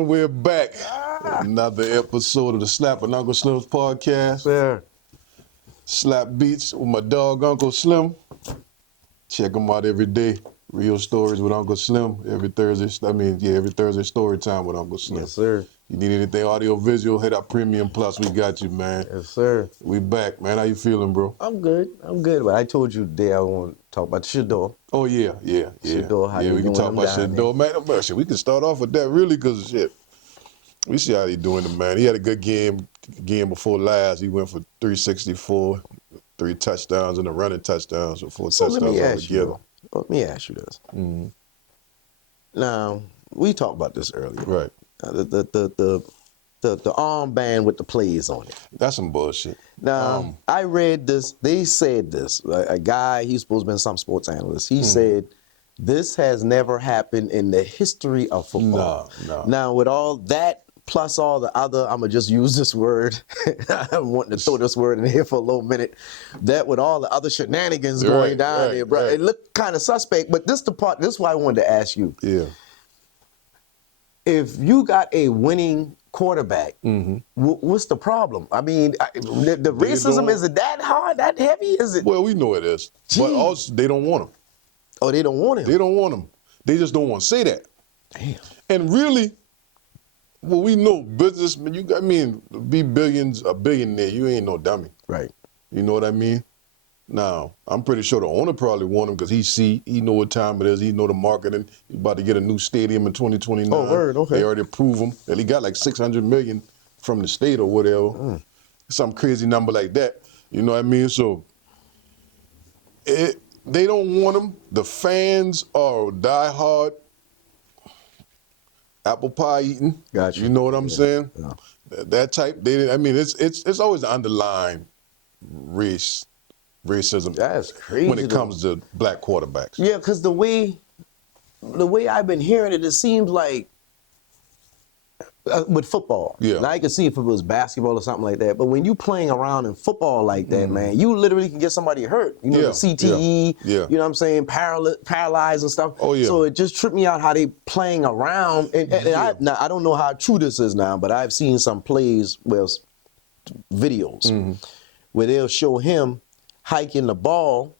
And we're back. Another episode of the Slap and Uncle Slim's podcast. Sir. Slap Beats with my dog Uncle Slim. Check him out every day. Real Stories with Uncle Slim. Every Thursday story time with Uncle Slim. Yes, sir. You need anything audio visual, hit up Premium Plus. We got you, man. Yes, sir. We back, man. How you feeling, bro? I'm good. But I told you today I want to talk about Shedeur. Oh, yeah. Shedeur, how you we can doing? talk about Shedeur, man. Shit, we can start off with that, really, because, shit, we see how he doing, the man. He had a good game before last. He went for 364, 3 touchdowns and a running touchdown, so 4 touchdowns altogether. Let me ask you this. Mm-hmm. Now, we talked about this earlier. Right. The armband with the plays on it. That's some bullshit. Now, I read this. They said this. A guy, he's supposed to be some sports analyst. He said, this has never happened in the history of football. No. Now, with all that, plus all the other, I'm going to just use this word. I'm wanting to throw this word in here for a little minute. That with all the other shenanigans going down there, bro, it looked kind of suspect. But this is why I wanted to ask you. Yeah. If you got a winning quarterback, what's the problem? I mean, the racism, is it that hard, that heavy? Is it? Well, we know it is. Gee. But also, they don't want him. Oh, they don't want him? They don't want him. They just don't want to say that. Damn. And really, well, we know businessmen, to be a billionaire, you ain't no dummy. Right. You know what I mean? Now, I'm pretty sure the owner probably want him because he know what time it is. He know the marketing. He's about to get a new stadium in 2029. Oh, word, okay. They already approved him. And he got like $600 million from the state or whatever. Some crazy number like that. You know what I mean? So, they don't want him. The fans are diehard apple pie eating. Gotcha. You know what I'm saying? Yeah. That type. It's always the underlying racism. That's crazy. When it comes to black quarterbacks. Yeah, because the way I've been hearing it, it seems like with football. Yeah. Now, I can see if it was basketball or something like that, but when you playing around in football like that, man, you literally can get somebody hurt. You know, the CTE, you know what I'm saying, paralyzed and stuff. Oh, yeah. So it just tripped me out how they playing around. And I don't know how true this is now, but I've seen some plays, videos, where they'll show him hiking the ball,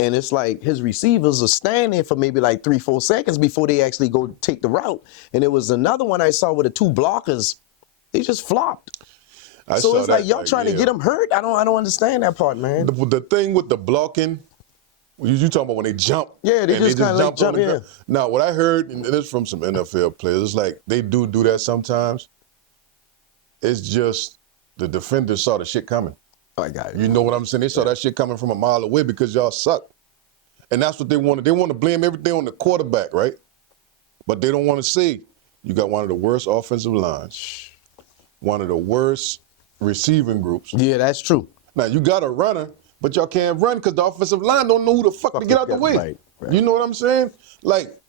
and it's like his receivers are standing for maybe like 3-4 seconds before they actually go take the route. And there was another one I saw with the 2 blockers, they just flopped. So it's like y'all trying to get them hurt. I don't understand that part, man. The thing with the blocking, you talking about when they jump? Yeah, they just kind of like jump. Yeah. Now, what I heard, and it's from some NFL players, it's like they do that sometimes. It's just the defenders saw the shit coming. I got it. You know what I'm saying? They saw that shit coming from a mile away because y'all suck. And that's what they wanted. They want to blame everything on the quarterback, right? But they don't want to say you got one of the worst offensive lines, one of the worst receiving groups. Yeah, that's true. Now, you got a runner, but y'all can't run because the offensive line don't know who the fuck to get out the way. Right. You know what I'm saying? Like,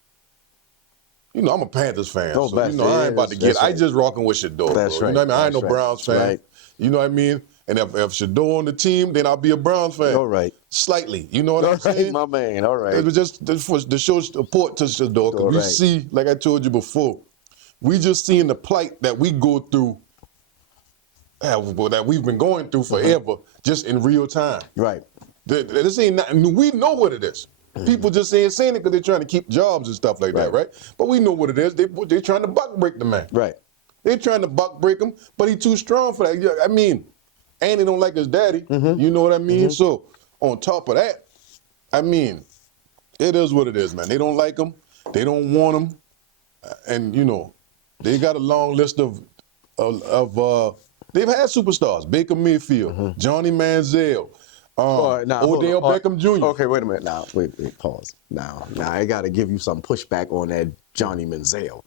I'm a Panthers fan, so I ain't about to get. I just rocking with Shedeur. That's bro. right. You know what I mean? I ain't no Browns fan. Right. You know what I mean? And if Shedeur on the team, then I'll be a Browns fan. All right. Slightly. You know what I'm saying? My man. All right. It was just to show support to Shedeur. Because we see, like I told you before, we just seeing the plight that we go through, that we've been going through forever, just in real time. Right. This ain't nothing. We know what it is. People just ain't saying it because they're trying to keep jobs and stuff like that, right? But we know what it is. They're trying to buck break the man. Right. They're trying to buck break him, but he's too strong for that. I mean, and he don't like his daddy. You know what I mean? So on top of that, I mean, it is what it is, man. They don't like him. They don't want him. And, they got a long list of they've had superstars. Baker Mayfield, Johnny Manziel, Odell Beckham Jr. Okay, wait a minute. Now, wait, pause. Now, I got to give you some pushback on that Johnny Manziel.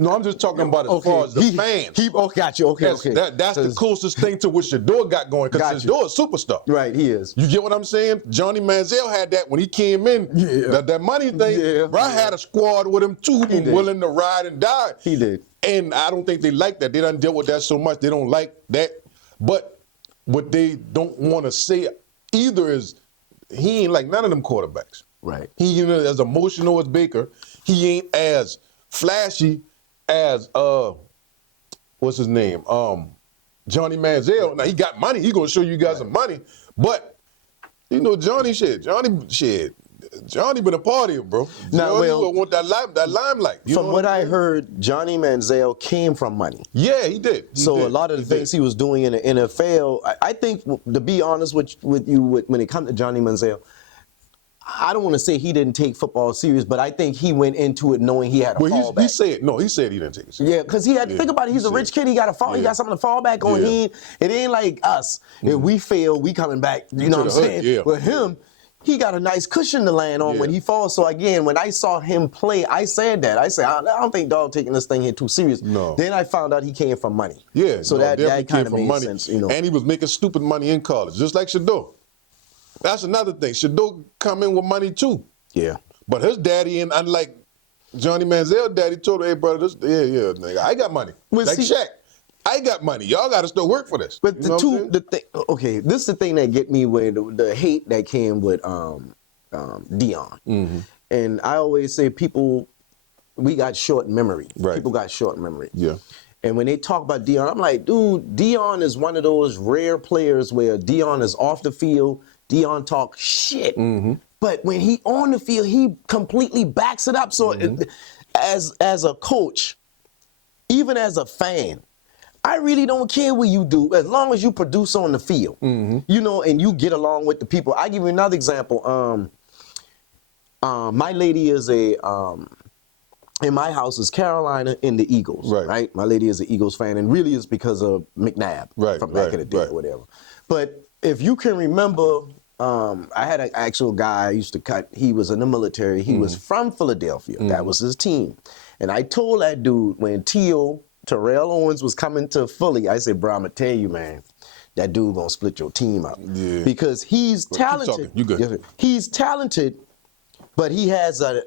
No, I'm just talking about as far as the fans. Got you. Okay. That's the closest thing to what Shedeur got going, because Shedeur is a superstar. Right, he is. You get what I'm saying? Johnny Manziel had that when he came in. Yeah. That money thing. Yeah. Bro, had a squad with him too, willing to ride and die. He did. And I don't think they like that. They don't deal with that so much. They don't like that. But what they don't want to say either is he ain't like none of them quarterbacks. Right. He ain't as emotional as Baker. He ain't as flashy as what's his name? Johnny Manziel. Now he got money. He gonna show you guys some money. But you know, Johnny been a partier, bro. Now, Johnny well, want that limelight. You know From what I saying? heard, Johnny Manziel came from money. Yeah, he did. So a lot of the things he was doing in the NFL, I think, to be honest with you, when it comes to Johnny Manziel, I don't want to say he didn't take football serious, but I think he went into it knowing he had a fallback. He said he didn't take it serious. Yeah, because he had to think about it. He's a rich kid. He got he got something to fall back on. Yeah. It ain't like us. If we fail, we coming back. You know what I'm saying? Yeah. With him, he got a nice cushion to land on when he falls. So again, when I saw him play, I said that. I said, I don't think Dog taking this thing here too serious. No. Then I found out he came from money. Yeah. So that kind of made sense, you know. And he was making stupid money in college, just like Shedeur. That's another thing. Shedeur come in with money too. Yeah. But his daddy, and unlike Johnny Manziel, daddy told him, hey, brother, nigga, I got money. Well, like see, Shaq. I got money. Y'all got to still work for this. But you know okay, this is the thing that get me with the hate that came with Dion. Mm-hmm. And I always say we got short memory. Right. People got short memory. Yeah. And when they talk about Dion, I'm like, dude, Dion is one of those rare players where Dion is off the field, Dion talk shit. Mm-hmm. But when he on the field, he completely backs it up. So as a coach, even as a fan, I really don't care what you do as long as you produce on the field, you know, and you get along with the people. I give you another example. My lady is in my house is Carolina in the Eagles, right? My lady is an Eagles fan, and really is because of McNabb from back in the day or whatever. But if you can remember, I had an actual guy I used to cut. He was in the military. He was from Philadelphia. That was his team. And I told that dude when Terrell Owens was coming to Philly, I said, bro, I'm going to tell you, man, that dude going to split your team up. Yeah. Because he's talented. You good. He's talented, but he has an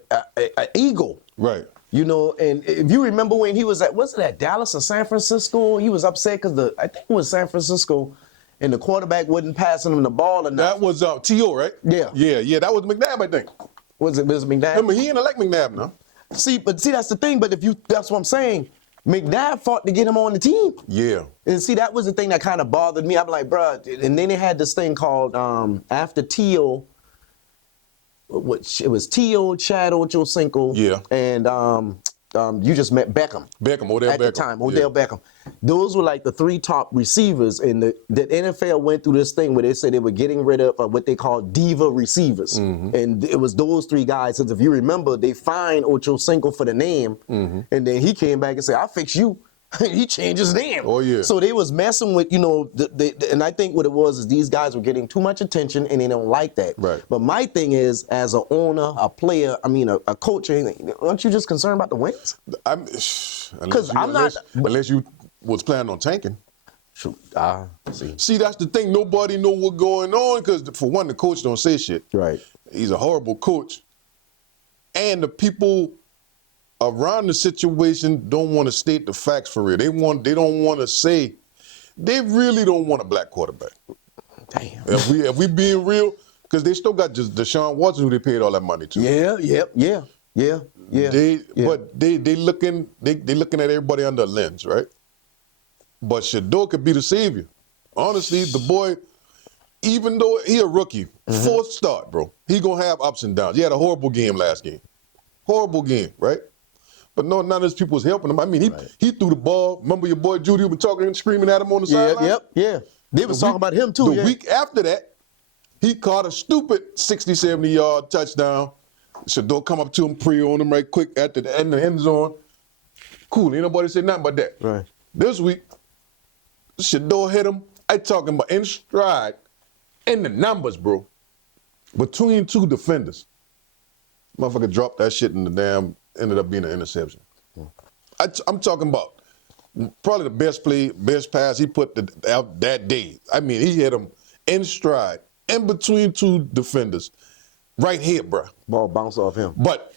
ego. Right. You know, and if you remember when he was at Dallas or San Francisco, he was upset because I think it was San Francisco, and the quarterback wasn't passing him the ball enough. That was T.O., right? Yeah. Yeah, that was McNabb, I think. Was it McNabb? I mean, he ain't like McNabb now. See, that's the thing, but that's what I'm saying. McNabb fought to get him on the team. Yeah. And see, that was the thing that kind of bothered me. I'm like, bruh, and then they had this thing called, after T.O., it was T.O., Chad Ochocinco, and you just met Beckham. Odell at the time, Odell Beckham. Those were like the three top receivers, and the NFL went through this thing where they said they were getting rid of what they call diva receivers, and it was those three guys. Because if you remember, they fined Ochocinco for the name, and then he came back and said, "I'll fix you." He changed his name. Oh yeah. So they was messing with, you know, and I think what it was is these guys were getting too much attention and they don't like that. Right. But my thing is, as an owner, a player, I mean, a coach, aren't you just concerned about the wins? Because unless you was planning on tanking. See, that's the thing. Nobody know what's going on because, for one, the coach don't say shit. Right. He's a horrible coach, and the people around the situation don't want to state the facts for real. They don't want to say. They really don't want a black quarterback. Damn. If we being real, because they still got just Deshaun Watson, who they paid all that money to. Yeah. But they looking at everybody under a lens, right? But Shedeur could be the savior. Honestly, the boy, even though he a rookie, fourth start, bro, he gonna have ups and downs. He had a horrible game last game. Horrible game, right? But no, none of those people was helping him. I mean, he threw the ball. Remember your boy Judy been talking and screaming at him on the sideline? Yeah. They was talking about him too. The week after that, he caught a stupid 60, 70-yard touchdown. Shedeur come up to him, pre on him right quick at the end zone. Cool, ain't nobody say nothing about that. Right. This week, Shedeur hit him. I talking about in stride, in the numbers, bro. Between two defenders. Motherfucker dropped that shit in the damn, ended up being an interception. I'm talking about probably the best pass he put out that day. I mean, he hit him in stride, in between two defenders. Right here, bro. Ball bounced off him. But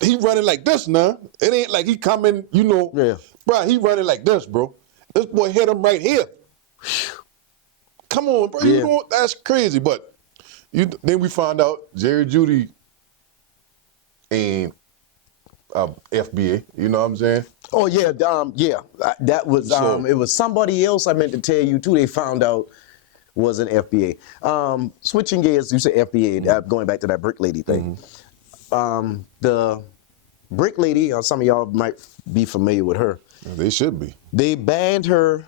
he running like this now. It ain't like he coming, you know. Yeah. Bro, he running like this, bro. This boy hit him right here. Come on, bro. You know, that's crazy. But then we found out Jerry Jeudy ain't FBA. You know what I'm saying? Oh yeah, that was So- it was somebody else I meant to tell you too. They found out was an FBA. Switching gears, you said FBA. Going back to that brick lady thing. The brick lady, some of y'all might be familiar with her. They should be. They banned her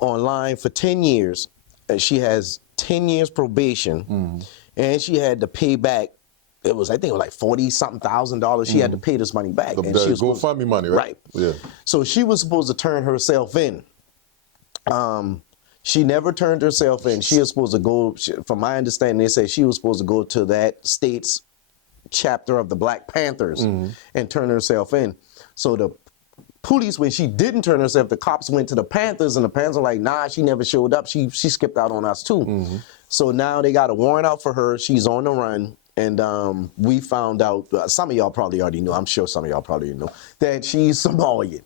online for 10 years, and she has 10 years probation, and she had to pay back. It was, I think, it was like $40-something thousand. She had to pay this money back. The GoFundMe money, right? Yeah. So she was supposed to turn herself in. She never turned herself in. She was supposed to go, from my understanding, they said she was supposed to go to that state's chapter of the Black Panthers and turn herself in. So the police, when she didn't turn herself, the cops went to the Panthers, and the Panthers were like, nah, she never showed up. She skipped out on us too. So now they got a warrant out for her. She's on the run. And we found out, some of y'all probably already know, I'm sure some of y'all probably know, that she's Somalian.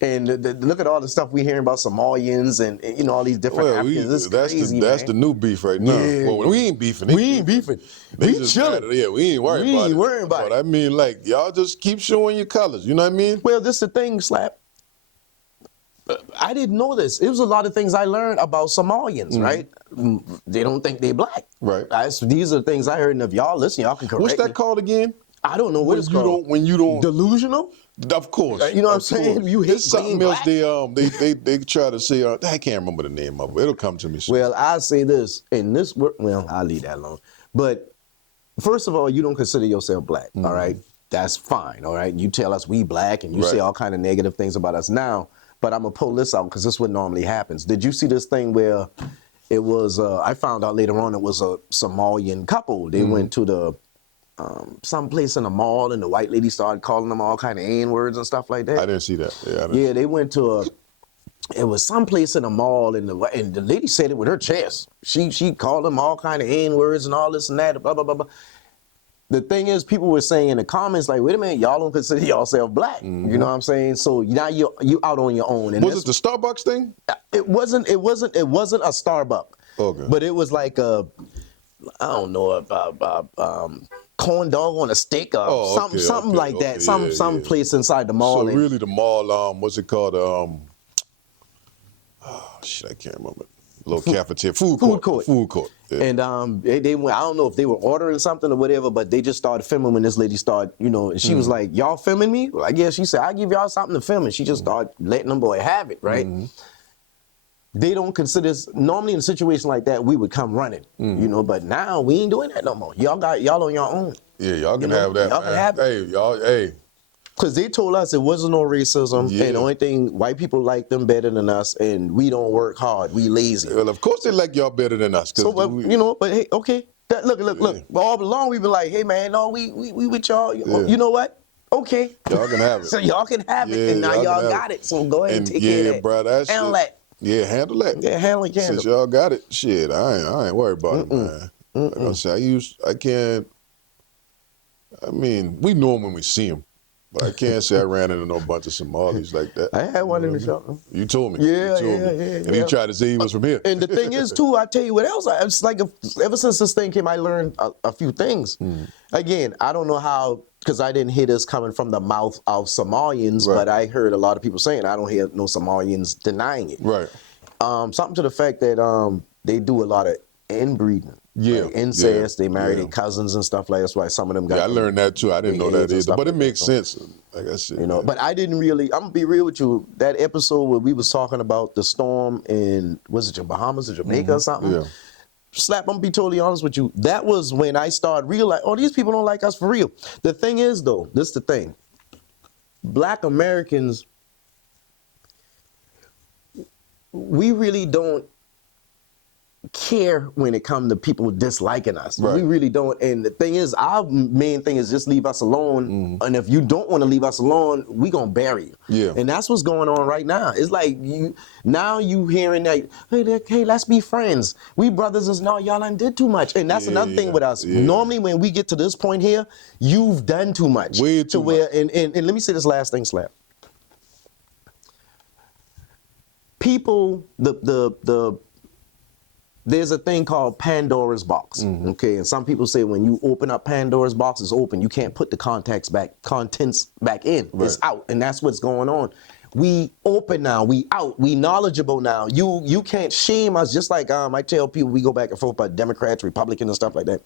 And look at all the stuff we're hearing about Somalians and you know, all these different Africans. It's crazy, that's the new beef right now. Yeah. Well, we ain't beefing. We ain't beefing. We chilling. Yeah, we ain't worried about it. Worried about it. But I mean, like, y'all just keep showing your colors. You know what I mean? Well, this the thing, Slap. I didn't know this. It was a lot of things I learned about Somalians, right? They don't think they black. Right. These are things I heard, and if y'all listen, y'all can correct What's that me. called again? I don't know what it's called. When you don't. Delusional? Of course. You know what I'm of saying? course. You hate It's something being else they try to say. I can't remember the name of it. It'll come to me soon. Well, I'll say this. In this work, well, I'll leave that alone. But first of all, you don't consider yourself black, all right? That's fine, all right? You tell us we black and you say all kind of negative things about us now, but I'm going to pull this out because this is what normally happens. Did you see this thing where it was, I found out later on it was a Somalian couple. They went to the someplace in the mall, and the white lady started calling them all kind of N-words and stuff like that. I didn't see that. Yeah, they went to it was someplace in the mall, and the lady said it with her chest. She called them all kind of N-words and all this and that, blah, blah, blah, blah. The thing is, people were saying in the comments, like, wait a minute, y'all don't consider yourself black. You know what I'm saying? So now you out on your own. And was it the Starbucks thing? It wasn't a Starbucks. Okay. But it was like I don't know, corn dog on a stick or something like that. Some place inside the mall. So really the mall, what's it called? I can't remember. Little cafeteria, food court. Yeah. And they went, I don't know if they were ordering something or whatever, but they just started filming when this lady started, you know, and she was like, y'all filming me? Well, I guess she said, I'll give y'all something to film, and she just started letting them boy have it, right? They don't consider, normally in a situation like that, we would come running, you know, but now we ain't doing that no more. Y'all on your own. Yeah, y'all can have that, y'all man. can have it. Hey. Because they told us it wasn't no racism, and the only thing, white people like them better than us, and we don't work hard, we lazy. Well, of course they like y'all better than us. So, you know, but hey, okay, look. All along we've been like, hey man, no, we with y'all. You know what? Okay. Y'all can have it. So y'all can have it, and now y'all got it. So go ahead and take care of that. Bro, that's handle that. Yeah, handle that. Yeah, handle it. Since y'all got it, shit, I ain't worried about it, man. Like I said, I mean, we know them when we see them. But I can't say I ran into no bunch of Somalis like that. I had one in the shop. You told me. Yeah. And he tried to say he was from here. And the thing is, too, I tell you what else. It's like ever since this thing came, I learned a few things. Again, I don't know how, because I didn't hear this coming from the mouth of Somalians, but I heard a lot of people saying, I don't hear no Somalians denying it. Right. Something to the fact that they do a lot of inbreeding. Yeah. Like incest, they marry their cousins and stuff like that. That's why some of them got. Yeah, I learned that too. I didn't know that either. But it makes sense. Like I said. You know, but I didn't really, I'm gonna be real with you. That episode where we was talking about the storm in, was it your Bahamas or Jamaica or something? Yeah. Slap, I'm gonna be totally honest with you. That was when I started realizing, oh, these people don't like us for real. The thing is though, this is the thing. Black Americans, we really don't care when it comes to people disliking us. Right. We really don't. And the thing is, our main thing is just leave us alone. And if you don't want to leave us alone, we gonna bury you. Yeah. And that's what's going on right now. It's like you hearing that, hey, let's be friends. We brothers is no, y'all done did too much. And that's another thing with us. Yeah. Normally when we get to this point here, you've done too much. Way too much. And let me say this last thing, Slap. there's a thing called Pandora's box. Okay, and some people say when you open up Pandora's box, it's open. You can't put the contents back in. Right. It's out, and that's what's going on. We open now. We out. We knowledgeable now. You can't shame us. Just like I tell people, we go back and forth about Democrats, Republicans, and stuff like that.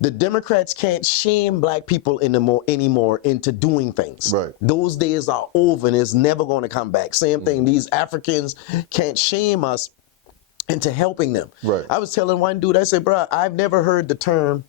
The Democrats can't shame black people anymore into doing things. Right. Those days are over, and it's never going to come back. Same thing. These Africans can't shame us into helping them. Right. I was telling one dude, I said, bro, I've never heard the term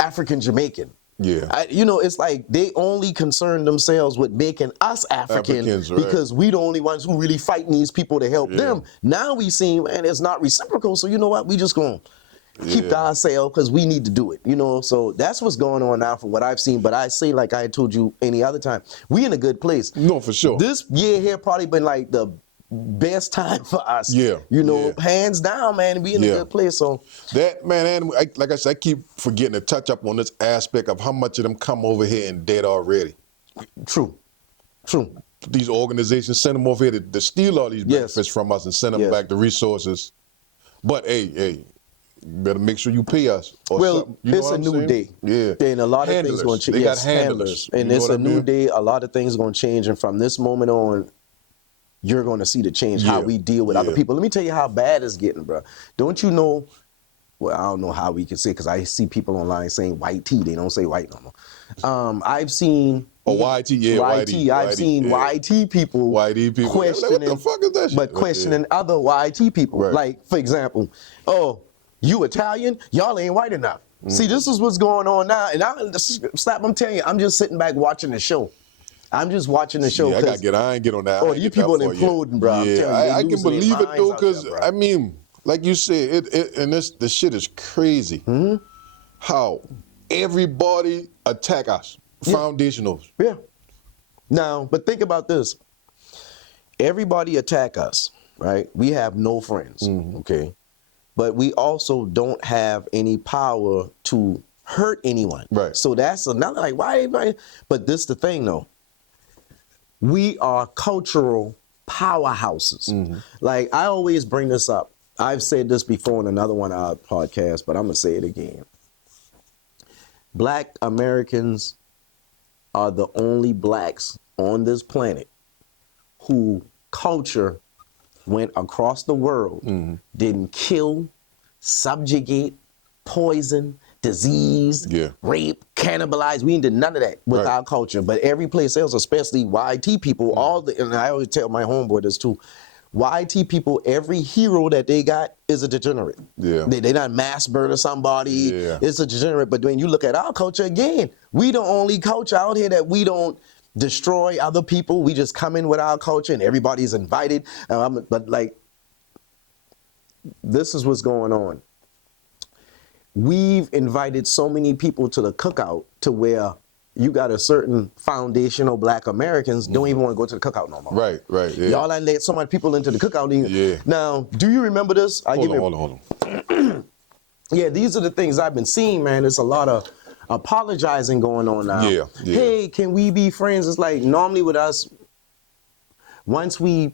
African Jamaican. Yeah. It's like they only concern themselves with making us Africans, right. because we the only ones who really fighting these people to help them. Now we see, man, it's not reciprocal. So you know what? We just going to keep to ourselves because we need to do it. So that's what's going on now from what I've seen. But I say, like I told you any other time, we in a good place. No, for sure. This year here probably been like the best time for us. Hands down, man, we in a good place. So that, man, and like I said, I keep forgetting to touch up on this aspect of how much of them come over here and dead already. True. These organizations send them over here to steal all these benefits from us and send them back the resources. But hey, you better make sure you pay us. Well, it's a new day. Yeah. And a lot of things going to change. They got handlers. And it's a new day. A lot of things going to change. And from this moment on, you're going to see the change how we deal with other people. Let me tell you how bad it's getting, bro. Don't you know? Well, I don't know how we can say, because I see people online saying white tea. They don't say white no more. I've seen YT, YT. I've seen YT people questioning, what the fuck is that shit? But questioning other YT people. Right. Like, for example, oh, you Italian? Y'all ain't white enough. See, this is what's going on now. And I'm telling you, I'm just sitting back watching the show. I'm just watching the show. Yeah, I ain't get on that. Oh, you people imploding, bro. Yeah, I can believe it though, because I mean, like you said, the shit is crazy. How everybody attack us, foundationals. Yeah. Now, but think about this. Everybody attack us, right? We have no friends, okay? But we also don't have any power to hurt anyone. Right. So that's another, like, why? But this the thing, though. We are cultural powerhouses. Like, I always bring this up. I've said this before in another one of our podcasts, but I'm going to say it again. Black Americans are the only blacks on this planet who culture went across the world, didn't kill, subjugate, poison, disease, rape, cannibalize. We did none of that with our culture. But every place else, especially YT people, and I always tell my homeboy this too, YT people, every hero that they got is a degenerate. Yeah. They not mass murder somebody. It's a degenerate. But when you look at our culture again, we the only culture out here that we don't destroy other people. We just come in with our culture and everybody's invited. But like, this is what's going on. We've invited so many people to the cookout to where you got a certain foundational black Americans don't even want to go to the cookout no more. Right. Yeah. Y'all done let so many people into the cookout. Yeah. Now, do you remember this? Hold on. Yeah, these are the things I've been seeing, man. There's a lot of apologizing going on now. Yeah. Hey, can we be friends? It's like normally with us, once we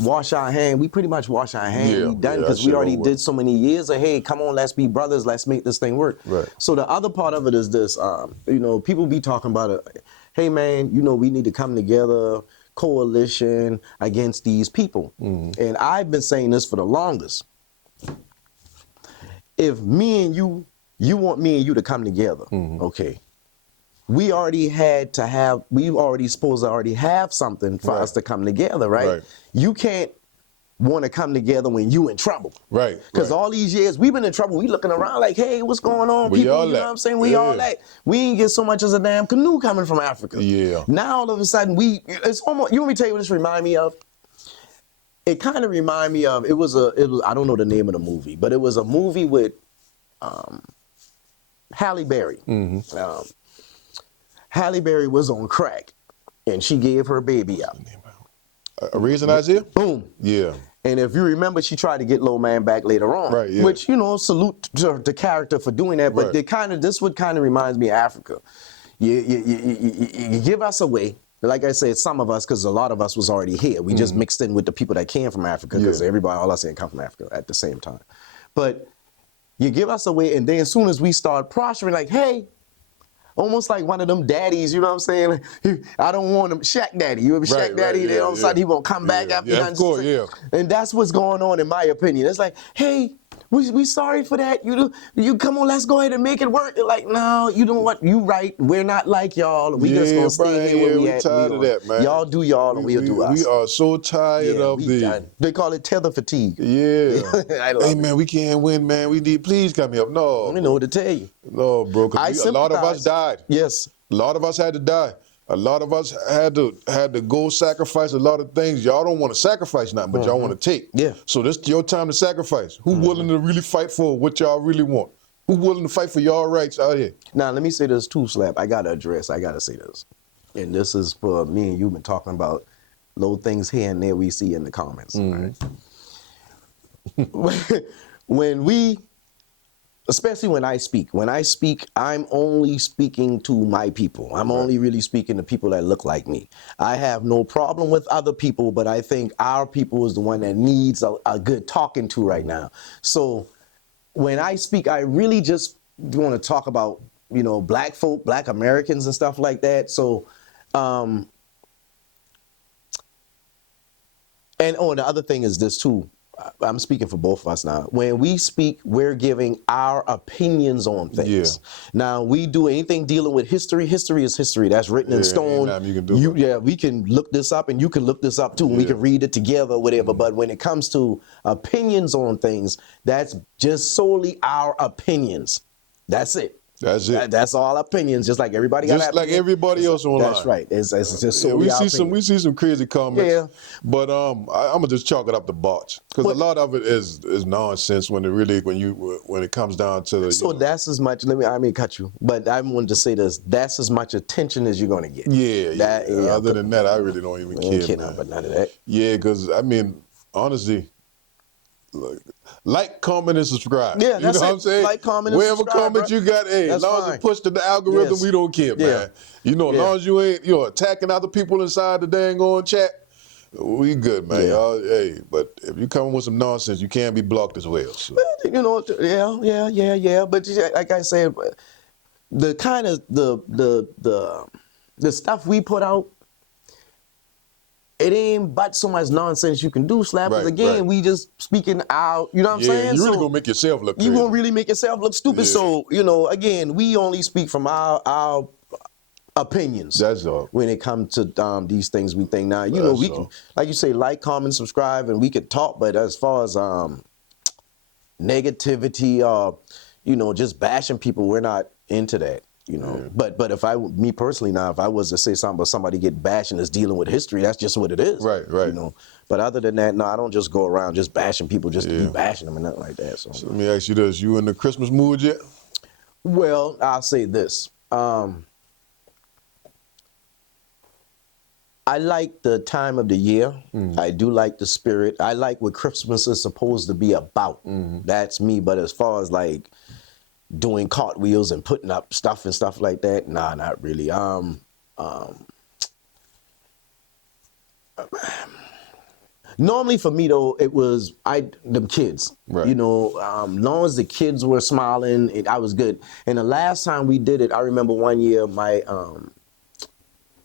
wash our hand, we pretty much wash our hand. We done because we already did so many years of, hey, come on, let's be brothers, let's make this thing work. Right. So the other part of it is this, people be talking about it, hey man, we need to come together, coalition against these people. And I've been saying this for the longest. If me and you want me and you to come together, okay, we already supposed to already have something for us to come together, right? You can't want to come together when you in trouble. Right. Because all these years we've been in trouble. We looking around like, hey, what's going on? We People, all you know that. what I'm saying? We all that. We ain't get so much as a damn canoe coming from Africa. Yeah. Now all of a sudden it's almost, you want me to tell you what this remind me of? It kind of remind me of, it was I don't know the name of the movie, but it was a movie with Halle Berry. Halle Berry was on crack, and she gave her baby up. A Reason Isaiah? Boom. Yeah. And if you remember, she tried to get Lil Man back later on. Right, yeah. Which, salute to the character for doing that. But this would kind of reminds me of Africa. You give us away, like I said, some of us, because a lot of us was already here. We just mixed in with the people that came from Africa, because everybody, all us here come from Africa at the same time. But you give us away, and then as soon as we start prospering, like, hey, almost like one of them daddies, you know what I'm saying? Like, I don't want him, Shaq daddy. You ever Shaq daddy? Then all of a sudden he won't come back after you done. Of course, And that's what's going on, in my opinion. It's like, hey, we sorry for that. You come on, let's go ahead and make it work. They're like, no, you know what? You right. We're not like y'all. We just gonna stay here where we at. Tired of that, man. Y'all do y'all and we'll do us. We are so tired of the. They call it tether fatigue. Yeah. Hey, man, it. we can't win, man. We need. Please come here. No. I don't know what to tell you. No, bro. A lot of us died. Yes. A lot of us had to die. A lot of us had to go sacrifice a lot of things. Y'all don't want to sacrifice nothing, but y'all want to take. Yeah. So this is your time to sacrifice. Who willing to really fight for what y'all really want? Who willing to fight for y'all rights out here? Now, let me say this too, Slap. I got to say this. And this is for me and you been talking about little things here and there we see in the comments. Right? When we, especially when I speak, I'm only speaking to my people. I'm only really speaking to people that look like me. I have no problem with other people, but I think our people is the one that needs a good talking to right now. So when I speak, I really just want to talk about, black folk, black Americans and stuff like that. So, and the other thing is this too. I'm speaking for both of us now. When we speak, we're giving our opinions on things. Yeah. Now, we do anything dealing with history. History is history. That's written in stone. You can do it. We can look this up, and you can look this up too. And we can read it together, whatever. But when it comes to opinions on things, that's just solely our opinions. That's it. That's it. That's all opinions, just like everybody got just like everybody else online. That's right. It's just so we see some crazy comments. Yeah. But I'm gonna just chalk it up to bots, because a lot of it is nonsense when it comes down to the. So that's as much. I may cut you, but I wanted to say this. That's as much attention as you're gonna get. Yeah. Other than that, I really don't even care. Man. But none of that. Yeah, because honestly. Like, comment, and subscribe. Yeah, you know what I'm saying? Like, comment, and wherever subscribe, comment bro. you got, hey, as long as it push to the algorithm, we don't care, man. As long as you ain't attacking other people inside the dang on chat, we good, man. Hey, but if you coming with some nonsense, you can't be blocked as well. So. Yeah. But like I said, the kind of the stuff we put out. It ain't but so much nonsense you can do, Slap. Because again, we just speaking out, you know what I'm saying? You really gonna make yourself look crazy. You gonna really make yourself look stupid. So, again, we only speak from our opinions. That's all. When it comes to these things we think. Now, we can, like you say, like, comment, subscribe, and we could talk, but as far as negativity or, just bashing people, we're not into that. But me personally now, if I was to say something about somebody get bashed and is dealing with history, that's just what it is. Right. But other than that, no, I don't just go around just bashing people, just be bashing them and nothing like that. So let me ask you this: you in the Christmas mood yet? Well, I'll say this: I like the time of the year. I do like the spirit. I like what Christmas is supposed to be about. That's me. But as far as like doing cartwheels and putting up stuff and stuff like that, nah, not really. Normally for me though, it was them kids. Right. Long as the kids were smiling, I was good. And the last time we did it, I remember one year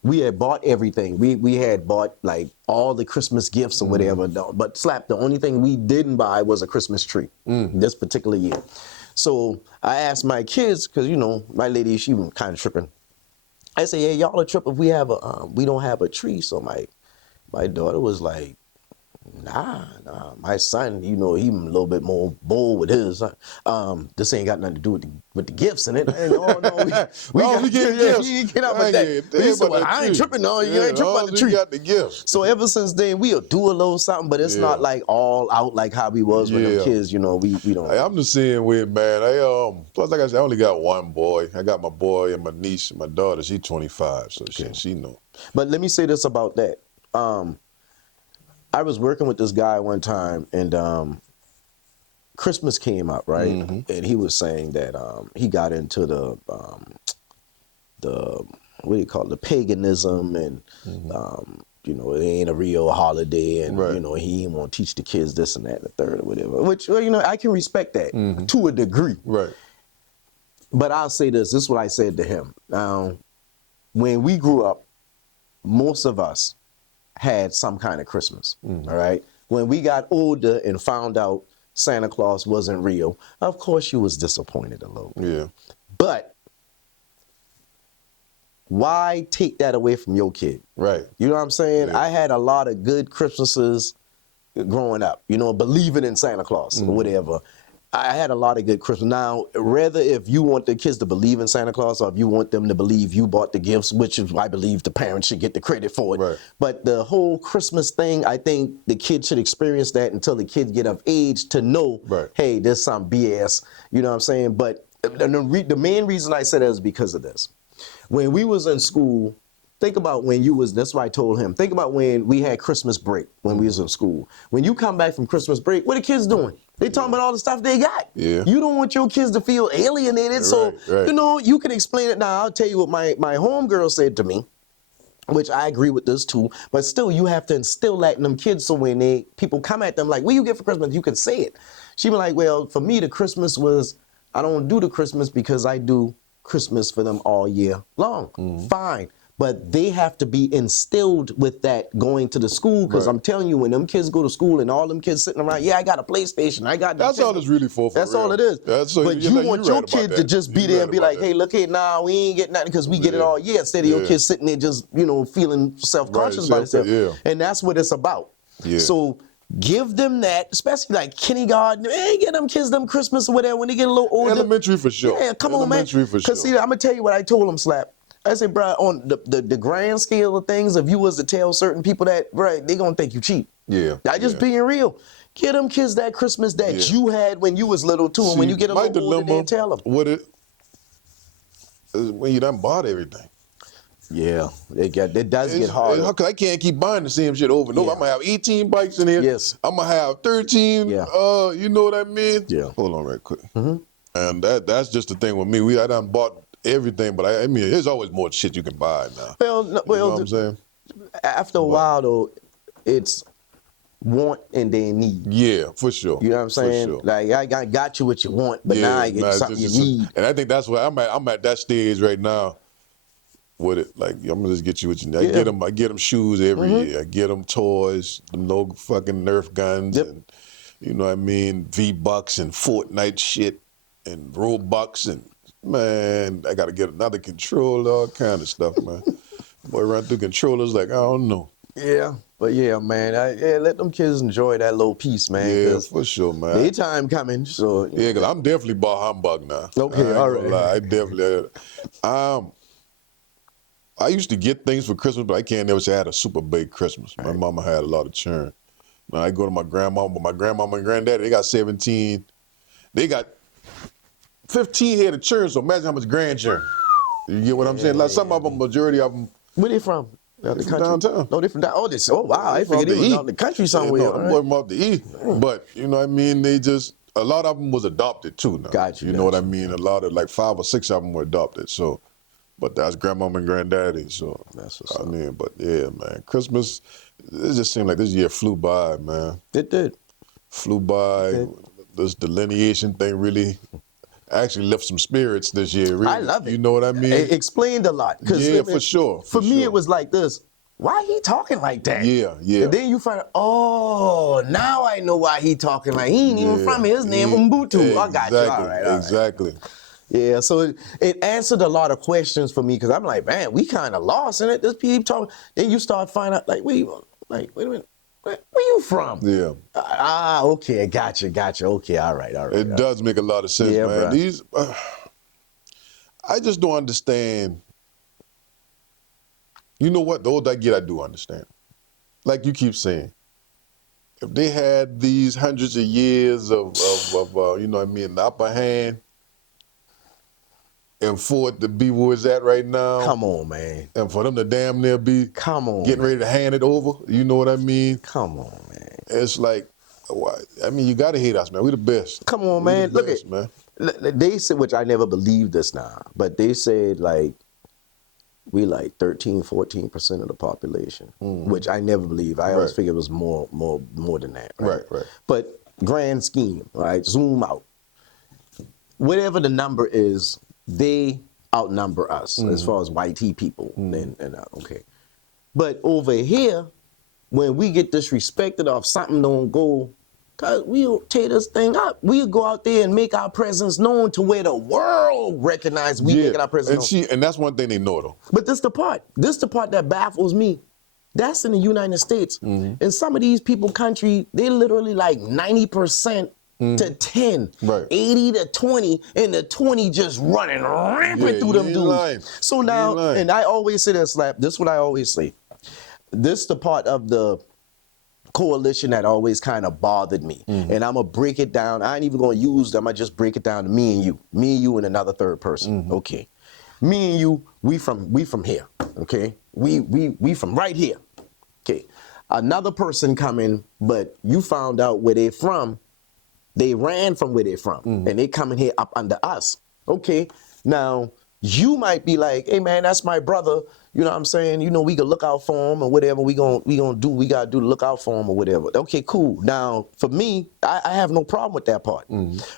we had bought everything. We had bought like all the Christmas gifts or whatever. But Slap, the only thing we didn't buy was a Christmas tree this particular year. So I asked my kids, because my lady, she was kind of tripping. I said, "Yeah, y'all are tripping if we don't have a tree." So my daughter was like, Nah. My son, he a little bit more bold with his. This ain't got nothing to do with the gifts in it. We get gifts. You get out with that. I ain't tripping. No, you ain't tripping about the tree. Got the gifts. So ever since then, we'll do a little something, but it's not like all out like how we was with them kids. We don't. Hey, I'm the same way, man. Plus, like I said, I only got one boy. I got my boy and my niece. My daughter, she's 25, so she know. But let me say this about that. I was working with this guy one time, and Christmas came up, right? And he was saying that he got into the what do you call it, the paganism and you know, it ain't a real holiday, and Right. you know, he ain't want to teach the kids this and that and the third or whatever. Which, well, you know, I can respect that to a degree. Right. But I'll say this. This is what I said to him. When we grew up, most of us had some kind of Christmas. All right. When we got older and found out Santa Claus wasn't real, of course you was disappointed a little. Yeah. But why take that away from your kid? Right. You know what I'm saying? Yeah. I had a lot of good Christmases growing up, you know, believing in Santa Claus or whatever. I had a lot of good Christmas. Now, rather if you want the kids to believe in Santa Claus or if you want them to believe you bought the gifts, which is I believe the parents should get the credit for it. Right. But the whole Christmas thing, I think the kid should experience that until the kids get of age to know, Right. hey, there's some BS. You know what I'm saying? But the main reason I said that is because of this. When we was in school, think about when you was, that's what I told him, think about when we had Christmas break when we was in school. When you come back from Christmas break, what the kids doing? They talking about all the stuff they got. Yeah. You don't want your kids to feel alienated. So, Right. you know, you can explain it. Now, I'll tell you what my homegirl said to me, which I agree with this too, but still you have to instill that in them kids so when people come at them like, what do you get for Christmas? You can say it. She be like, well, for me, the Christmas was, I don't do the Christmas because I do Christmas for them all year long. Fine. But they have to be instilled with that going to the school, because Right. I'm telling you, when them kids go to school and all them kids sitting around, yeah, I got a PlayStation, I got. That's all it's really for That's real. all it is. That's so, but you you know, want you're your right about kid to that. just be You're there right and be about like, that. hey, look here, nah, we ain't getting nothing because we get it Yeah. all year. Instead of your Yeah. kids sitting there just, you know, feeling self-conscious about self- itself. yeah. And that's what it's about. Yeah. So give them that, especially like kindergarten. Hey, get them kids them Christmas or whatever when they get a little older. Elementary for sure. Yeah, come on, man. Elementary for sure. Because see, I'm gonna tell you what I told him, Slap. I said, bro, on the grand scale of things, if you was to tell certain people that, right, they gonna think you cheap. Yeah. I just yeah. being real. Get them kids that Christmas that Yeah. you had when you was little too, and when See, you get a my little older, dilemma then tell them. with it is when you done bought everything. Yeah, it does get hard. Cause I can't keep buying the same shit over and over. Yeah. I'm gonna have 18 bikes in here. Yes. I'm gonna have 13. Yeah. You know what I mean? Yeah. Hold on right quick. And that's just the thing with me. I done bought everything, but I mean, there's always more shit you can buy now. Well, no, You know what I'm saying? after a while though, it's want and then need. Yeah, for sure. You know what I'm saying? For sure. Like I got you what you want, but now I get you something you need. And I think that's where I'm at that stage right now with it. Like, I'm gonna just get you what you need. Yeah. I get them shoes every year. I get them toys, them no fucking Nerf guns, Yep. and you know what I mean, V-Bucks and Fortnite shit and Robux, and man, I gotta get another controller, all kind of stuff, man. Boy, run through controllers like I don't know. Yeah, but yeah, man, let them kids enjoy that little piece, man. Yeah, 'Cause for sure, man. daytime coming, so Yeah, because I'm definitely bought humbug now. Okay, I ain't all gonna right. lie, I definitely. I used to get things for Christmas, but I can't never say I had a super big Christmas. My mama had a lot of churn. Now I go to my grandmama, but my grandmama and granddaddy, they got 17. They got 15 head of churn, so imagine how much grand churn. You get what I'm saying? Like some of them, majority of them, where they from? Out the from country? downtown. No, they from down. Oh, this. Oh, wow! I From figured they the was E. out in the country somewhere. Yeah, no, all them right. boys from up the E. But you know what I mean? They just, a lot of them was adopted too now. Got you, You know what I mean? A lot of, like 5 or 6 of them were adopted. So, but that's grandmama and granddaddy. So That's what's I up. mean, but yeah, man, Christmas. It just seemed like this year flew by, man. It did. Flew by. Okay. This delineation thing really actually left some spirits this year. Really. I love it. You know what I mean? It explained a lot. 'Cause Yeah, for sure, For for me, sure. it was like this. Why he talking like that? Yeah, yeah. And then you find out, oh, now I know why he talking like he ain't even Yeah, from here. His name yeah, Mbutu. I got you. All exactly, right, all right. exactly. Yeah, so it answered a lot of questions for me because I'm like, man, we kind of lost in it. This people talking. Then you start finding out, like, wait a minute, where you from? Yeah. Okay, gotcha. Okay, all right. It does make a lot of sense, Yeah, man. bruh. These, I just don't understand. You know what? The older I get, I do understand. Like you keep saying, if they had these hundreds of years of you know what I mean, the upper hand, and for it to be where it's at right now, Come on, man. and for them to damn near be Come on. getting ready to hand it over, you know what I mean? Come on, man. It's like, I mean, you gotta hate us, man. We the best. Come on, We man. the Look best, at man. They said, which I never believed this now, but they said like we like 13, 14% of the population, which I never believe. I always figured it was more than that. Right, right. But grand scheme, right? Zoom out. Whatever the number is, they outnumber us as far as YT people. Okay. But over here, when we get disrespected or if something don't go, cause we'll tear this thing up. We'll go out there and make our presence known to where the world recognizes we making our presence known. And that's one thing they know though. But this the part that baffles me. That's in the United States. And some of these people country, they literally like 90% to 10, 80 to 20, and the 20 just running rampant through them dudes. Lying. So now, and I always say that, Slap, this is what I always say. This the part of the coalition that always kind of bothered me. And I'm going to break it down. I ain't even going to use them. I just break it down to me and you and another third person. Okay. Me and you, we from here. Okay. We from right here. Okay. Another person coming, but you found out where they're from. They ran from where they're from and they coming here up under us. Okay. Now you might be like, hey man, that's my brother. You know what I'm saying? You know, we can look out for him or whatever we gotta do to look out for him or whatever. Okay, cool. Now, for me, I have no problem with that part.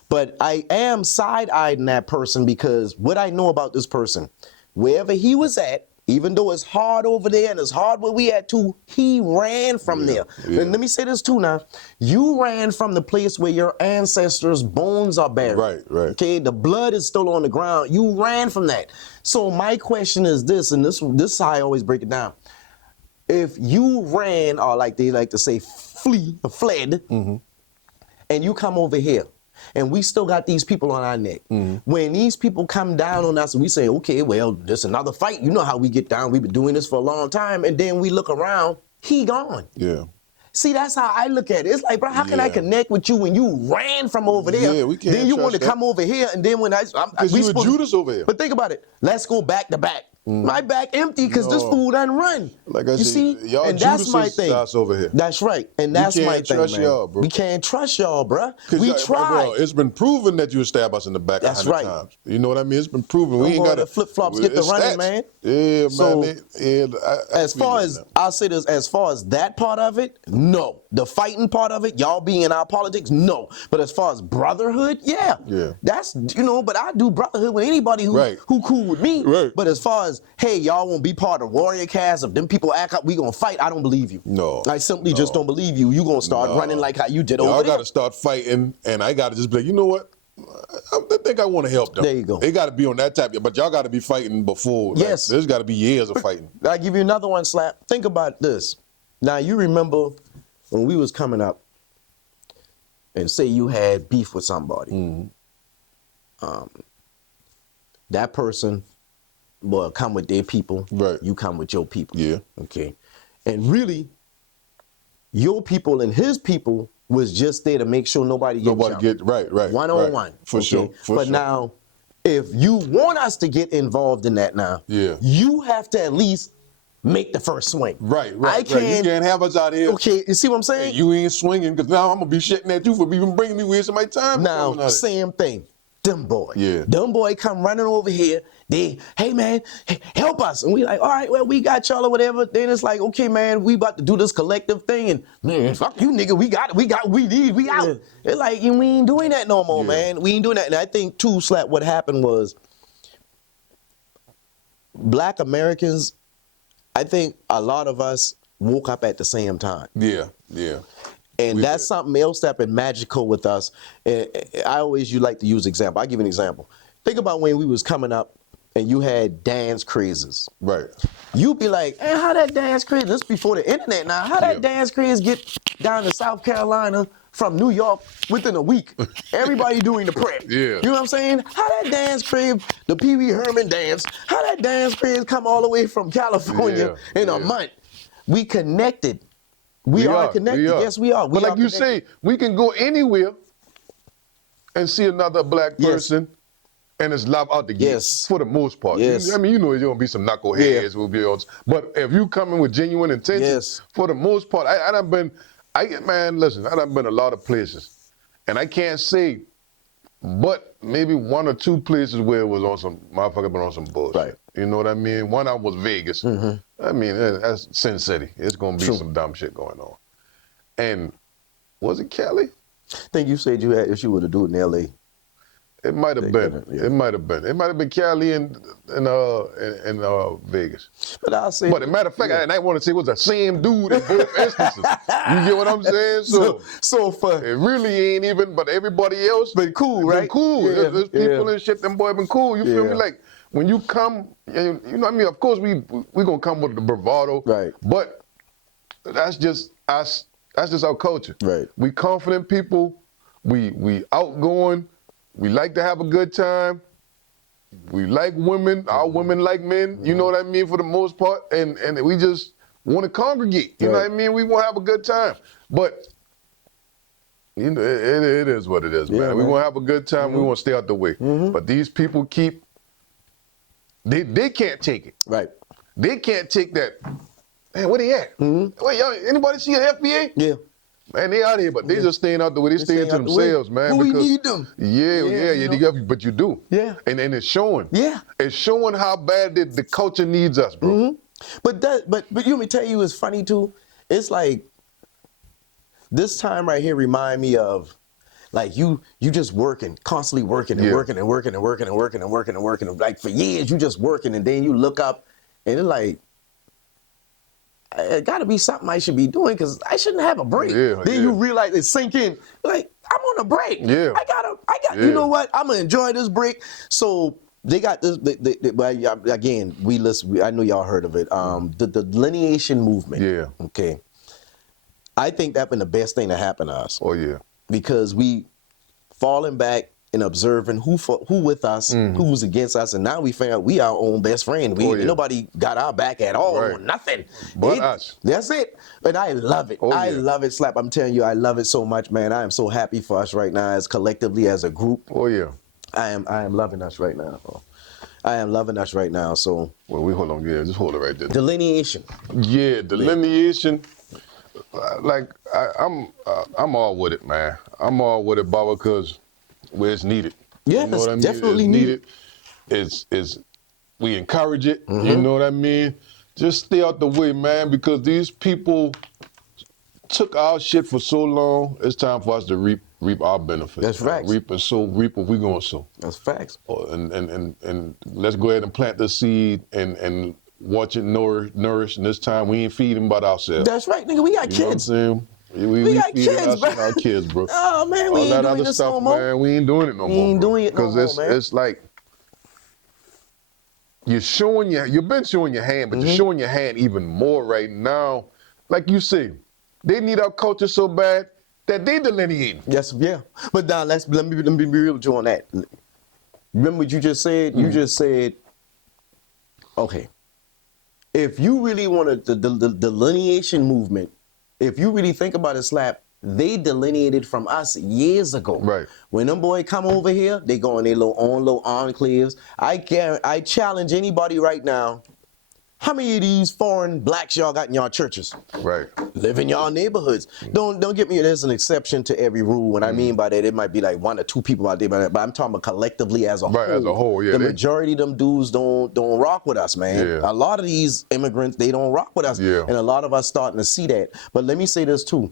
But I am side-eyeing that person because what I know about this person, wherever he was at, even though it's hard over there and it's hard where we at too, he ran from there. And let me say this too now. You ran from the place where your ancestors' bones are buried. Right. Okay, the blood is still on the ground. You ran from that. So my question is this, and this is how I always break it down. If you ran, or like they like to say, fled, and you come over here, and we still got these people on our neck. When these people come down on us and we say, okay, well, there's another fight. You know how we get down. We've been doing this for a long time. And then we look around, he gone. Yeah. See, that's how I look at it. It's like, bro, how can I connect with you when you ran from over there? Yeah, we can't. Then you want to come over here, and then when we were Judas over here. But think about it. Let's go back to back. My back empty because this fool done run. Like I you said, see, y'all and that's my thing. Over here. That's right, and that's my thing, man. Y'all, bro. We can't trust y'all, bro. We tried. Well, it's been proven that you stab us in the back 100 times. You know what I mean? It's been proven. We ain't got the flip flops get the running, man. Yeah, so, man. As far as I'll say this, as far as that part of it, no. The fighting part of it, y'all being in our politics, no. But as far as brotherhood, yeah. That's But I do brotherhood with anybody who cool with me. Right. But as far as y'all won't be part of Warrior Cast, if them people act up, we gonna fight, I don't believe you. No. I simply just don't believe you. You gonna start running like how you did over there. Y'all gotta start fighting, and I gotta just be like, you know what? I think I want to help them. There you go. They gotta be on that type, but y'all gotta be fighting before. Yes. There's gotta be years of fighting. I'll give you another one, Slap. Think about this. Now, you remember when we was coming up and say you had beef with somebody. That person will come with their people. Right. You come with your people. Yeah. Okay. And really, your people and his people was just there to make sure nobody get right. One-on-one. For sure. But now, if you want us to get involved in that now, you have to at least make the first swing. Right. You can't have us out here. Okay, you see what I'm saying? And you ain't swinging because now I'm going to be shitting at you for even bringing me wasting my time. Now, same thing. Them boy. Yeah. Them boy come running over here. Hey man, help us. And we like, all right, well, we got y'all or whatever. Then it's like, okay, man, we about to do this collective thing. And man, fuck you, nigga, we out. It's like, we ain't doing that no more, man. We ain't doing that. And I think too, Slap, what happened was Black Americans, I think a lot of us woke up at the same time. Yeah. And that's something else that's been magical with us. And you like to use example. I'll give you an example. Think about when we was coming up and you had dance crazes. Right. You be like, hey, how that dance craze, this before the internet now, how that dance craze get down to South Carolina from New York within a week? Everybody doing the prep. Yeah. You know what I'm saying? How that dance craze, the Pee Wee Herman dance, how that dance craze come all the way from California in a month? We connected. We are connected. Yes, we are. But like you say, we can go anywhere and see another black person and it's love out the gate. Yes. For the most part. Yes. I mean, there's going to be some knuckleheads will be on. But if you come in with genuine intentions, for the most part, I done been a lot of places. And I can't say, but maybe one or two places where it was on some, motherfucker been on some bullshit. Right. You know what I mean? One of them was Vegas. I mean, that's Sin City. It's gonna be some dumb shit going on. And was it Cali? I think you said you had issue with a dude in L.A. It might have been. Yeah. It might have been. It might have been Cali and Vegas. But I'll say. But as a matter of fact, I want to say it was the same dude in both instances. You get what I'm saying? So for it really ain't even. But everybody else been cool, right? Been cool. Yeah, There's people and shit. Them boys been cool. You feel me? Like when you come, you know what I mean. Of course we gonna come with the bravado, right? But that's just us. That's just our culture. Right. We confident people. We outgoing. We like to have a good time. We like women. Our women like men. You know what I mean, for the most part. And we just want to congregate. You know what I mean? We want to have a good time. But you know, it is what it is, man. We want to have a good time. We want to stay out the way. But these people they can't take it. Right. They can't take that. Man, where they at? Wait, y'all, anybody see an FBA? Yeah. Man, they out here, but they just staying out the way. They staying to themselves, man. But we need them. Yeah, but you do. Yeah. And it's showing. Yeah. It's showing how bad the culture needs us, bro. But you want me to tell you, it's funny too. It's like this time right here remind me of like you just working, constantly working and working and working and working and working and working and working. Like for years, you just working, and then you look up and it's like, it got to be something I should be doing because I shouldn't have a break. Then you realize it sink in. Like, I'm on a break. Yeah. I got. You know what? I'm gonna enjoy this break. So they got this. Again, we listen. I know y'all heard of it. The delineation movement. Yeah. Okay. I think that's been the best thing that happened to us. Oh yeah. Because we falling back and observing who with us, who's against us, and now we found out we our own best friend. Nobody got our back at all, or nothing. But us. That's it. But I love it. I love it, Slap. I'm telling you, I love it so much, man. I am so happy for us right now, as collectively, as a group. Oh yeah. I am loving us right now, bro. I am loving us right now. So. Well, we hold on. Yeah, just hold it right there. Delineation. Yeah, delineation. Like I'm all with it, man. I'm all with it, Baba, because where it's needed. Yeah, you know what I mean? Definitely it's needed. It's we encourage it. You know what I mean? Just stay out the way, man, because these people took our shit for so long. It's time for us to reap our benefits. That's facts. Reap what we gonna sow. That's facts. And let's go ahead and plant the seed and watch it nourish. And this time we ain't feeding but ourselves. That's right, nigga. We got kids. You know what I'm saying? We got kids, bro. Our kids, bro. Oh man, we ain't doing this no more. Man, we ain't doing it no more. We ain't doing it no more, because man. it's like you've been showing your hand, but you're showing your hand even more right now. Like you say, they need our culture so bad that they delineate. Yes, yeah. But now let me be real with you on that. Remember what you just said? You just said, okay, if you really wanted the delineation movement, if you really think about it, Slap, they delineated from us years ago. Right. When them boys come over here, they go in their little enclaves. I challenge anybody right now. How many of these foreign blacks y'all got in y'all churches? Right. Live in y'all neighborhoods. Don't get me, there's an exception to every rule. What I mean by that, it might be like 1 or 2 people out there, but I'm talking about collectively as a whole. Right, as a whole, yeah. The majority of them dudes don't rock with us, man. Yeah. A lot of these immigrants, they don't rock with us. Yeah. And a lot of us starting to see that. But let me say this too.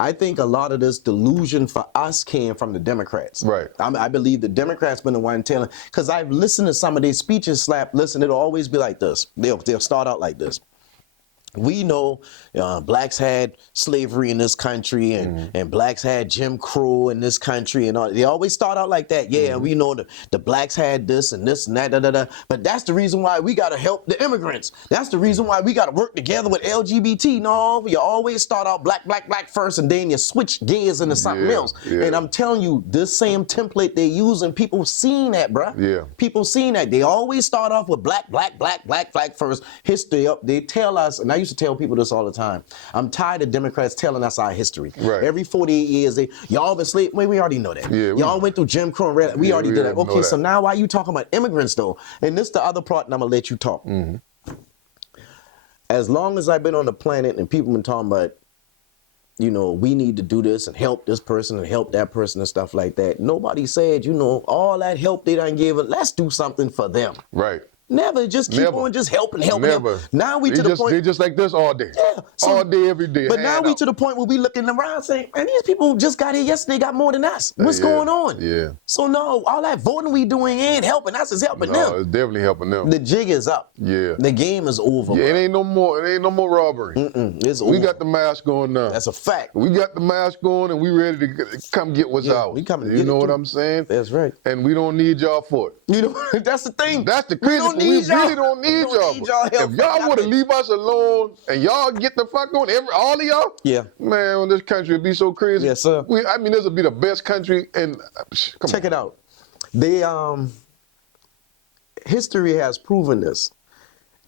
I think a lot of this delusion for us came from the Democrats. Right. I believe the Democrats been the one telling, because I've listened to some of their speeches, Slap. Listen, it'll always be like this. They'll start out like this. We know blacks had slavery in this country and blacks had Jim Crow in this country and all. They always start out like that. Yeah, we know the blacks had this and this and that, da, da, da. But that's the reason why we got to help the immigrants. That's the reason why we got to work together with LGBT. No, you always start out black first and then you switch gears into something else. Yeah. And I'm telling you, this same template they using, people seen that, bruh. Yeah. People seen that. They always start off with black first. History up. They tell us, and I used to tell people this all the time. I'm tired of Democrats telling us our history. Right. Every 48 years, y'all been slave. Wait, we already know that. Yeah, y'all went through Jim Crow and Red. We already did that. know Okay, that. so now why you talking about immigrants though? And this the other part, and I'm gonna let you talk. As long as I've been on the planet and people been talking about, you know, we need to do this and help this person and help that person and stuff like that. Nobody said, you know, all that help they done gave us, let's do something for them. Right. Never. Just keep Never. on just helping. Never. Now we They to the just, point. they just like this all day. Yeah. All day, every day. But now hand we out. to the point where we looking around saying, man, these people just got here yesterday, got more than us. What's Yeah, going on? yeah. So no, all that voting we doing ain't helping us, it's helping No, them. it's definitely helping them. The jig is up. Yeah. The game is over. Yeah, it bro. ain't no more. It ain't no more robbery. It's We over. got the mask on now. That's a fact. We got the mask on, and we ready to come get what's Yeah, ours. we coming to You get it know what too. I'm saying? That's right. And we don't need y'all for it. You know, that's the thing. That's the We crazy don't part. We need y'all. really don't need We y'all. don't need y'all help If for y'all would have nothing. leave us alone and y'all get the fuck on, all of y'all, Yeah. man, this country would be so crazy. Yes, sir. I mean, this would be the best country. And come Check on. it out. They history has proven this.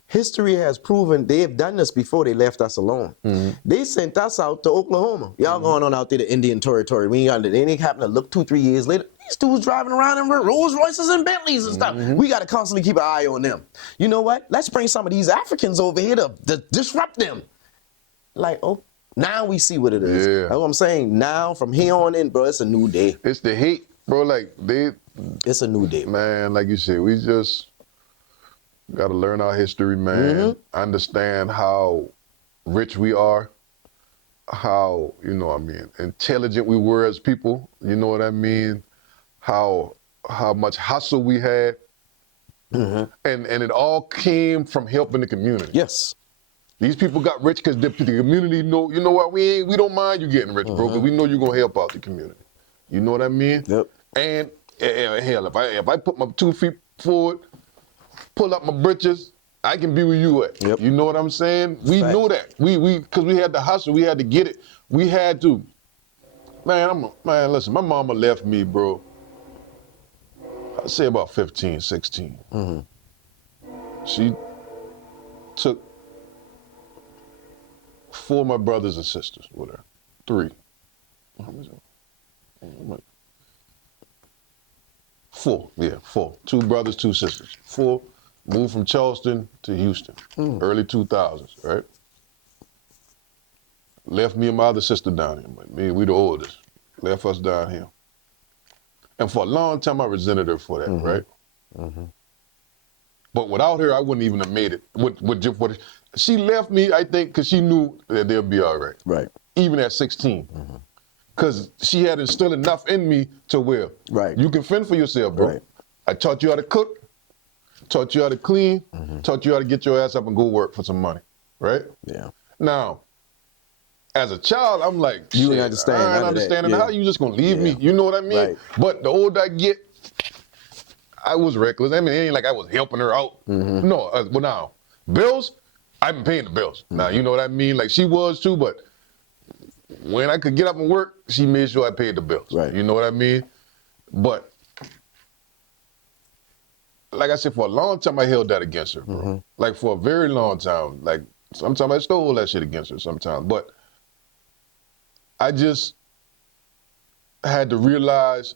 History has proven they have done this before they left us alone. Mm-hmm. They sent us out to Oklahoma. Y'all going on out there to Indian Territory. We ain't got it. They ain't happen to look 2-3 years later. These dudes driving around in Rolls Royces and Bentleys and stuff. Mm-hmm. We got to constantly keep an eye on them. You know what? Let's bring some of these Africans over here to disrupt them. Like, oh, now we see what it is. Yeah. That's what I'm saying. Now, from here on in, bro, it's a new day. It's the hate, bro. Like, It's a new day. man, like you said, we just got to learn our history, man. Mm-hmm. Understand how rich we are, how, intelligent we were as people. You know what I mean? How much hustle we had. Mm-hmm. And it all came from helping the community. Yes. These people got rich because the community you know what, we don't mind you getting rich, bro, because we know you're going to help out the community. You know what I mean? Yep. And hell, if I put my 2 feet forward, pull up my britches, I can be where you at. Yep. You know what I'm saying? We Fact. know that. Because we had to hustle, we had to get it. We had to. Man, listen, my mama left me, bro, I'd say about 15, 16. Mm-hmm. She took 4 of my brothers and sisters with her. 3. How many? 4, yeah, 4. 2 brothers, 2 sisters. 4, moved from Charleston to Houston, early 2000s, right? Left me and my other sister down here. We the oldest. Left us down here. And for a long time, I resented her for that, right? Mm-hmm. But without her, I wouldn't even have made it. She left me, I think, because she knew that they'll be all right. Right. Even at 16. Because she had instilled enough in me to where Right. you can fend for yourself, bro. Right. I taught you how to cook, taught you how to clean, taught you how to get your ass up and go work for some money, right? Yeah. Now, as a child, I'm like, You shit, ain't understand I none ain't of understanding that, yeah. how you just gonna leave me. Yeah. You know what I mean? Right. But the older I get, I was reckless. I mean, it ain't like I was helping her out. No, well now, bills, I've been paying the bills. Now, you know what I mean? Like she was too, but when I could get up and work, she made sure I paid the bills. Right. You know what I mean? But like I said, for a long time, I held that against her, bro. Like for a very long time. Like sometimes I stole that shit against her sometimes. But I just had to realize,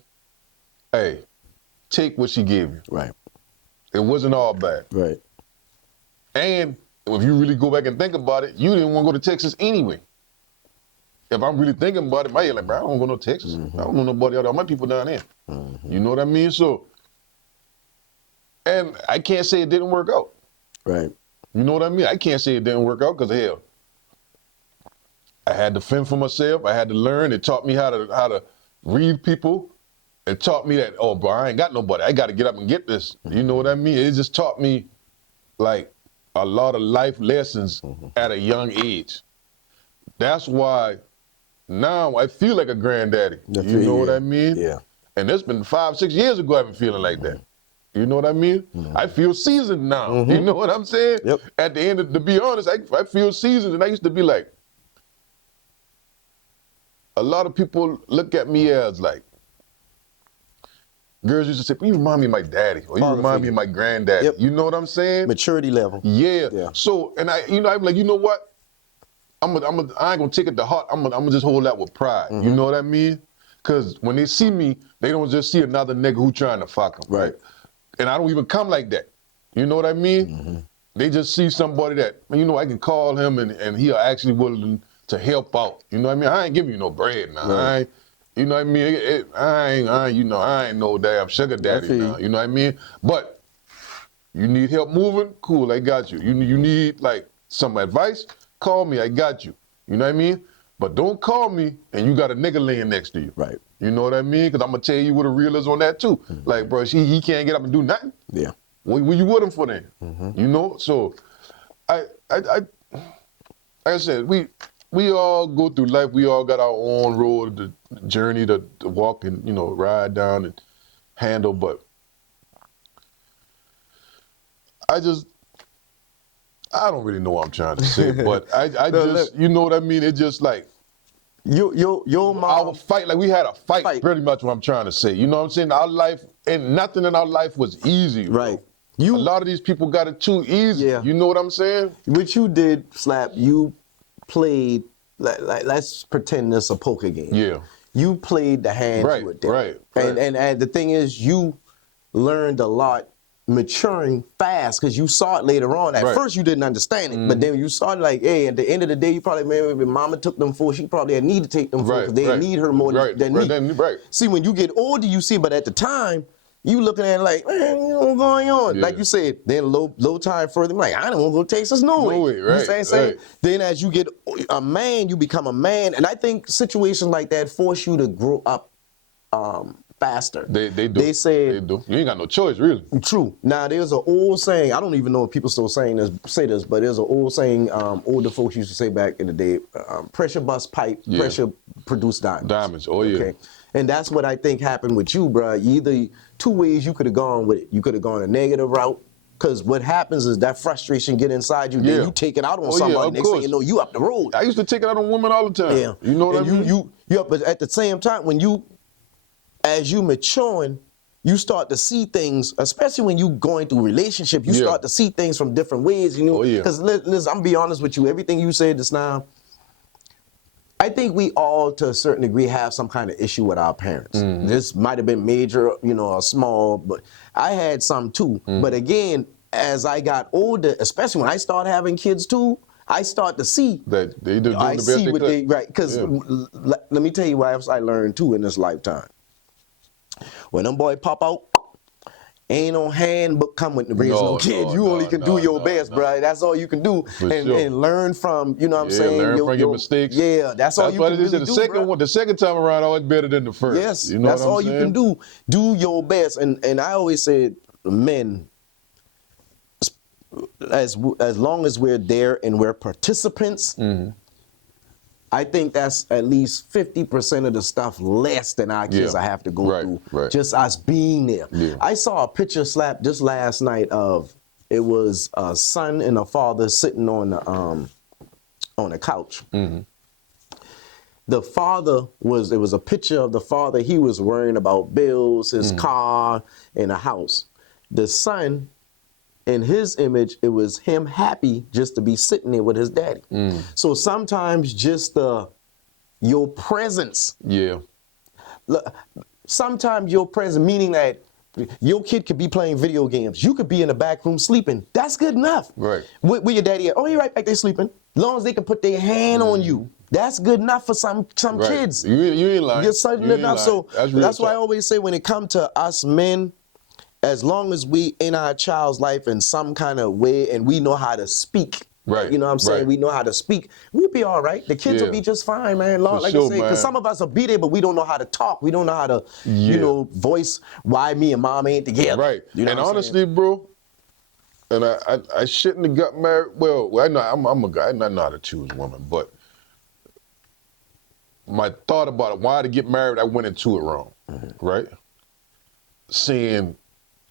hey, take what she gave you. Right. It wasn't all bad. Right. And if you really go back and think about it, you didn't want to go to Texas anyway. If I'm really thinking about it, my head like, bro, I don't go to Texas. I don't know nobody out there. All my people down there. You know what I mean? So, and I can't say it didn't work out. Right. You know what I mean? I can't say it didn't work out because hell, I had to fend for myself. I had to learn. It taught me how to read people. It taught me that, oh, bro, I ain't got nobody. I got to get up and get this. You know what I mean? It just taught me like a lot of life lessons at a young age. That's why now I feel like a granddaddy. You know what I mean? Yeah. And it's been 5-6 years ago I've been feeling like that. You know what I mean? I feel seasoned now. You know what I'm saying? Yep. At the end of, to be honest, I feel seasoned, and I used to be like, a lot of people look at me as like, girls used to say, you remind me of my daddy, or you Father remind me figure. of my granddaddy. Yep. You know what I'm saying? Maturity level. Yeah. Yeah. So, and I'm like, you know what? I ain't gonna take it to heart. I'm gonna just hold that with pride. You know what I mean? Cause when they see me, they don't just see another nigga who trying to fuck them. Right. And I don't even come like that. You know what I mean? They just see somebody that, you know, I can call him and he actually willing to help out. You know what I mean? I ain't giving you no bread now. Right. I ain't, you know what I mean? I ain't no damn sugar daddy feel now. you. You know what I mean? But You need help moving? Cool, I got you. You need like some advice? Call me, I got you. You know what I mean? But don't call me and you got a nigga laying next to you. Right. You know what I mean? Because I'm going to tell you what the real is on that too. Like, bro, he can't get up and do nothing. Yeah. What you with him for then? You know? So, like I said, we all go through life. We all got our own road, the journey to walk and, ride down and handle. But I don't really know what I'm trying to say. But I just, you know what I mean? It just like, your mom. our fight, like we had a fight, pretty much what I'm trying to say. You know what I'm saying? Our life, and nothing in our life was easy. Right. A lot of these people got it too easy. Yeah. You know what I'm saying? What you did, Slap, you played, like let's pretend it's a poker game. Yeah. You played the hand you were dealt. Right. And the thing is, you learned a lot maturing fast because you saw it later on. At first, you didn't understand it, but then you saw it like, hey, at the end of the day, you probably, maybe mama took them for, she probably had need to take them for because they need her more than me. See, when you get older, you see, but at the time, you looking at it like, man, what's going on? Like you said, then low time further, I'm like, I don't want to go Texas, no way. Right, you know what I'm saying? Then as you get a man, you become a man. And I think situations like that force you to grow up faster. They do. They said, they do. You ain't got no choice, really. True. Now, there's an old saying, I don't even know if people still say this, but there's an old saying older folks used to say back in the day, pressure bust pipe, pressure produce diamonds. Diamonds, oh yeah. Okay. And that's what I think happened with you, bro. Either two ways you could have gone with it. You could have gone a negative route, because what happens is that frustration get inside you, then you take it out on somebody. Next thing you know, you up the road. I used to take it out on women all the time. Yeah. You know what I mean? You up, but at the same time, as you maturing, you start to see things, especially when you going through relationship, you start to see things from different ways, you know? Because listen, I'm gonna be honest with you, everything you said just now, I think we all, to a certain degree, have some kind of issue with our parents. This might have been major, or small, but I had some too. But again, as I got older, especially when I started having kids too, I start to see that they do the best they could. Right, because let me tell you what else I learned too in this lifetime. When them boy pop out, ain't no handbook coming to raise no kids. You only can do your best, bro. That's all you can do, and learn from, you know what I'm saying? Learn from your mistakes. Yeah, that's all you can really do. The second time around, always better than the first. Yes, you know that's all you can do. Do your best, and I always said, men, as long as we're there and we're participants. I think that's at least 50% of the stuff less than our kids I have to go through. Just us being there. I saw a picture, Slap, just last night of, it was a son and a father sitting on the couch. The father it was a picture of the father. He was worrying about bills, his car, and a house. The son, in his image, it was him happy just to be sitting there with his daddy. So sometimes just your presence. Sometimes your presence, meaning that your kid could be playing video games. You could be in the back room sleeping. That's good enough. Where your daddy at? Oh, you're right back there sleeping. As long as they can put their hand on you. That's good enough for some kids. You ain't lying. You're certain enough. So that's why I always say, when it comes to us men, as long as we in our child's life in some kind of way and we know how to speak, you know what I'm saying? We know how to speak, we'll be all right. The kids will be just fine, man. Like I say, because some of us will be there, but we don't know how to talk. We don't know how to, voice why me and mom ain't together. You know and honestly, bro, and I shouldn't have got married. Well, I know I'm a guy. I know how to choose women, but my thought about it, why to get married, I went into it wrong, right? Saying,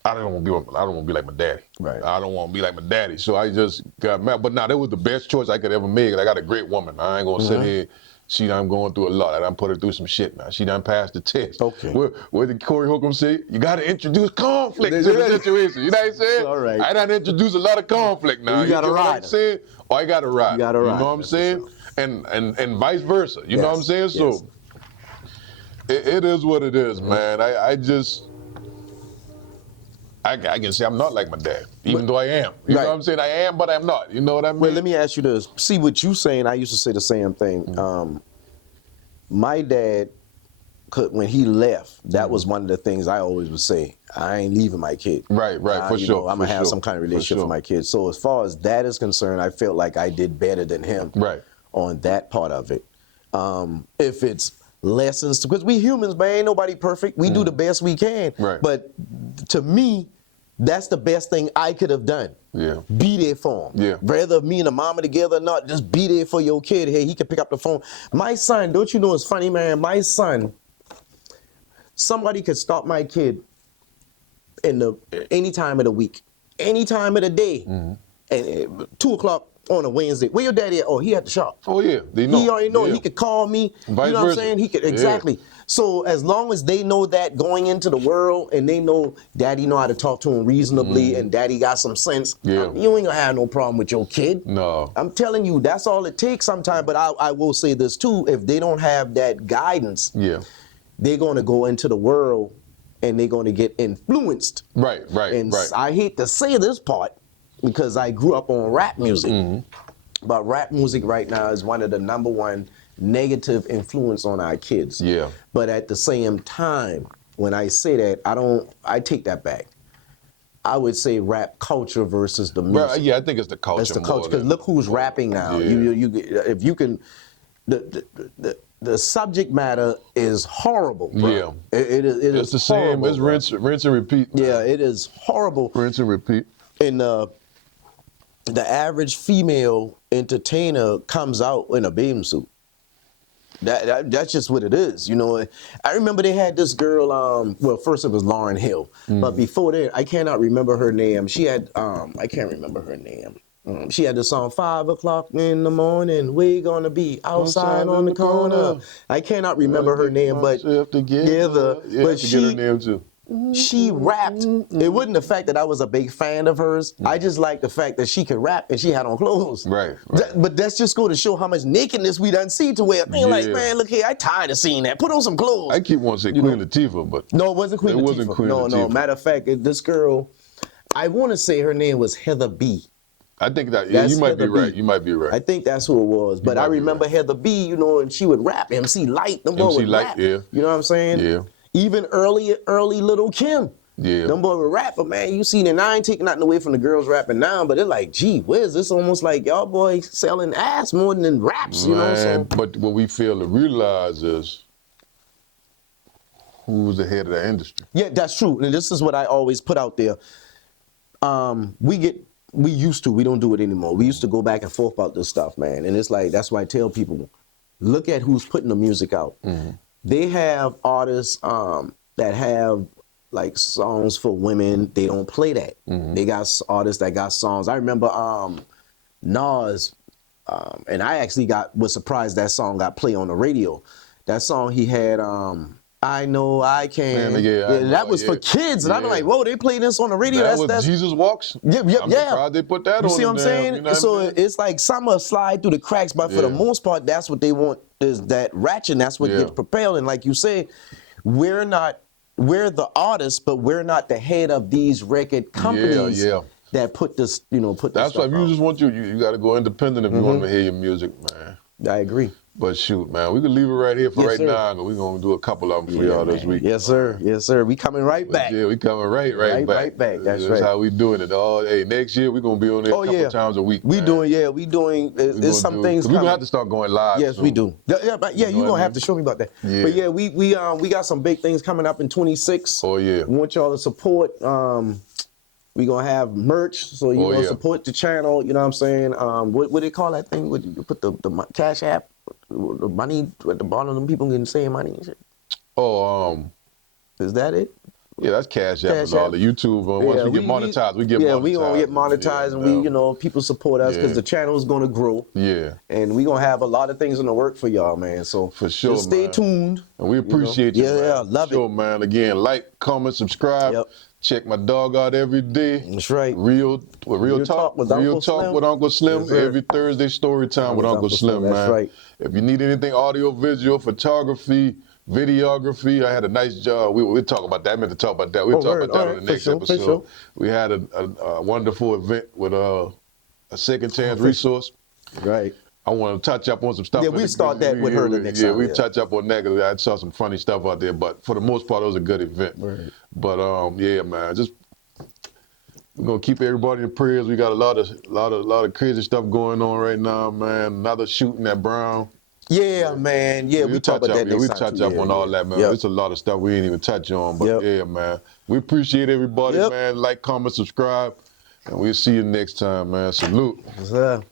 I don't want to be like my daddy. I don't want to be like my daddy. So I just got married. But now that was the best choice I could ever make. I got a great woman. I ain't gonna sit here. She done going through a lot. I done put her through some shit now. She done passed the test. What did Corey Holcomb say? You gotta introduce conflict to the situation. You know what I'm saying? All right. I done introduced a lot of conflict now. You gotta ride. Know what I'm saying? Or I gotta ride. You gotta ride. You know what I'm saying? And vice versa. You know what I'm saying? So it is what it is, man. I can say I'm not like my dad, even though I am. You know what I'm saying? I am, but I'm not. You know what I mean? Well, let me ask you this. See, what you saying, I used to say the same thing. My dad when he left, that was one of the things I always would say. I ain't leaving my kid. Right, for you sure. know, I'm gonna have some kind of relationship with my kid. So as far as that is concerned, I felt like I did better than him. Right. On that part of it. If it's lessons, because we humans, man, ain't nobody perfect. We do the best we can. Right. But to me, that's the best thing I could have done. Yeah. Be there for him. Yeah. Whether me and the mama together or not, just be there for your kid. Hey, he can pick up the phone. My son, don't you know it's funny, man? My son, somebody could stop my kid any time of the week, any time of the day, and 2 o'clock on a Wednesday. Where your daddy at? Oh, he at the shop. Oh yeah, they know. He already know. Yeah. He could call me. Vice you know what I'm versa. saying? He could exactly. So as long as they know that going into the world, and they know daddy know how to talk to him reasonably, and daddy got some sense, Yeah. you ain't gonna have no problem with your kid. No. I'm telling you, that's all it takes sometimes. But I will say this too: if they don't have that guidance, Yeah. they're gonna go into the world and they're gonna get influenced. Right. And I hate to say this part because I grew up on rap music. But rap music right now is one of the #1 negative influence on our kids. Yeah. But at the same time, when I say that, I take that back. I would say rap culture versus the music. Right, yeah, I think it's the culture. It's the more culture. Because than- look who's rapping now. Yeah. If you can, the subject matter is horrible, bro. Yeah. It is It's the same. horrible, It's bro. rinse and repeat. Man. Yeah, it is horrible. Rinse and repeat. And the average female entertainer comes out in a bathing suit. That's just what it is, you know. I remember they had this girl. Well, first it was Lauryn Hill, but before that, I cannot remember her name. She had I can't remember her name. She had the song 5 o'clock in the morning. We gonna be outside on the corner. I cannot remember her name, but together. Yeah, but she, her name too. she rapped. It wasn't the fact that I was a big fan of hers. I just liked the fact that she could rap and she had on clothes. Right. But that's just going to show how much nakedness we done see to where man, like, man, look here, I tired of seeing that. Put on some clothes. I keep wanting to say Queen Latifah, but no, it wasn't Queen Latifah. wasn't Queen no, Latifah. matter of fact, this girl, I want to say her name was Heather B. I think that That's you might be Heather B. right. You might be right. I think that's who it was. But I might be remember right. Heather B, you know, and she would rap. MC Light, them boy MC would Light, rap. yeah. You know what I'm saying? Yeah. Even early Little Kim. Yeah. Them boy would rap, but man, you seen it. And I ain't taking nothing away from the girls rapping now, but they're like, gee whiz, this almost like y'all boys selling ass more than raps, you know? So, but what we fail to realize is who's the head of the industry. yeah, that's true. And this is what I always put out there. We don't do it anymore. We used to go back and forth about this stuff, man. And it's like, that's why I tell people, look at who's putting the music out. They have artists that have like songs for women. They don't play that. They got artists that got songs. I remember Nas, and I actually was surprised that song got played on the radio. That song he had, I Know I Can. Man, yeah, I know, that was for yeah. kids. And I'm Yeah. like, whoa, they play this on the radio. That That's was Jesus Walks. Yeah. I'm surprised they put that you on. see what I'm there, saying? you know what So I mean? it's like some will slide through the cracks, but for the Yeah. most part, that's what they want is that ratchet. And that's what Yeah. gets propelled. And like you said, we're the artists, but we're not the head of these record companies Yeah. that put this, put this That's why stuff if you out. just want you got to go independent if you want to hear your music, man. I agree. But shoot, man, we can leave it right here for Yes, right sir. now, because we're going to do a couple of them for y'all this week. Yes, sir. Yes, sir. We coming right But back. yeah, we coming right back. Right back. That's right. how we doing it. Hey, next year we're going to be on there a couple times a week, We man. doing, there's some things We're going coming. to have to start going live Yes, soon. we do. Yeah, but yeah, You know you're what gonna I have mean? to show me about that. Yeah. But yeah, we got some big things coming up in 26. Oh, yeah. We want y'all to support. We gonna have merch, so you know, support the channel. You know what I'm saying? What they call that thing? What you put the Cash App, the money at the bottom of them people getting saying money and shit. Oh, Is that it? yeah, that's Cash App and Cash all App. the YouTube. Once we get monetized, we get monetized. Yeah, we gonna get monetized, and people support us because Yeah. the channel is gonna grow. Yeah. And we gonna have a lot of things in the work for y'all, man. So For sure, just stay man. tuned. And we appreciate you, man. Yeah, love sure, man. Again, like, comment, subscribe. Yep. Check my dog out every day. That's right. Real talk with Uncle Slim. with Uncle Slim. Yes, sir. Every Thursday, story time with Uncle Slim, man. That's right. If you need anything audio, visual, photography, videography, I had a nice job. We'll talk about that. I meant to talk about that. We'll talk about that on the next episode. Sure. We had a wonderful event with a second chance resource. Right. I want to touch up on some stuff. Yeah, we start that with her the next time. We touch up on that. 'Cause I saw some funny stuff out there, but for the most part, it was a good event. Right. But yeah, man, just we're gonna keep everybody in prayers. We got a lot of crazy stuff going on right now, man. Another shooting at Brown. Yeah, man. Yeah, we talk about that next We time, touch too. up Yeah, on all yeah. that, man. Yep. It's a lot of stuff we ain't even touch on, but Yep. yeah, man. We appreciate everybody, Yep. man. Like, comment, subscribe, and we'll see you next time, man. Salute. What's up?